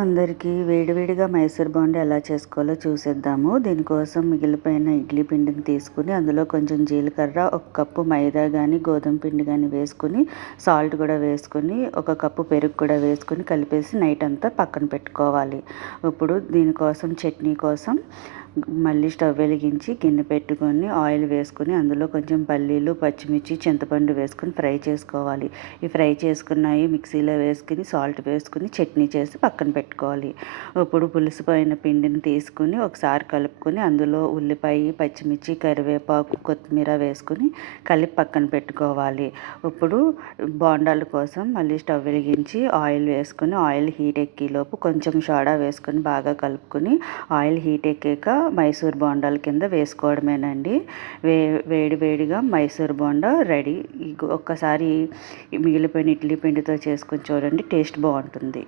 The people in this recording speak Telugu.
అందరికీ వేడివేడిగా మైసూర్ బోండా ఎలా చేసుకోవాలో చూసేద్దాము. దీనికోసం మిగిలిపోయిన ఇడ్లీ పిండిని తీసుకుని అందులో కొంచెం జీలకర్ర ఒక కప్పు మైదా కానీ గోధుమ పిండి కానీ వేసుకుని సాల్ట్ కూడా వేసుకుని ఒక కప్పు పెరుగు కూడా వేసుకుని కలిపేసి నైట్ అంతా పక్కన పెట్టుకోవాలి. ఇప్పుడు దీనికోసం చట్నీ కోసం మళ్ళీ స్టవ్ వెలిగించి గిన్నె పెట్టుకొని ఆయిల్ వేసుకుని అందులో కొంచెం పల్లీలు పచ్చిమిర్చి చింతపండు వేసుకుని ఫ్రై చేసుకోవాలి. ఈ ఫ్రై చేసుకున్నాయి మిక్సీలో వేసుకుని సాల్ట్ వేసుకుని చట్నీ చేసి పక్కన పెట్టుకోవాలి. ఇప్పుడు పులుసుపోయిన పిండిని తీసుకుని ఒకసారి కలుపుకొని అందులో ఉల్లిపాయ పచ్చిమిర్చి కరివేపాకు కొత్తిమీర వేసుకుని కలిపి పక్కన పెట్టుకోవాలి. ఇప్పుడు బోండాల కోసం మళ్ళీ స్టవ్ వెలిగించి ఆయిల్ వేసుకుని ఆయిల్ హీట్ ఎక్కిలోపు కొంచెం సోడా వేసుకొని బాగా కలుపుకొని ఆయిల్ హీట్ ఎక్కాక మైసూర్ బోండాల కింద వేసుకోవడమేనండి. వే వేడి వేడిగా మైసూర్ బోండా రెడీ. ఒక్కసారి మిగిలిపోయిన ఇడ్లీ పిండితో చేసుకొని చూడండి టేస్ట్ బాగుంటుంది.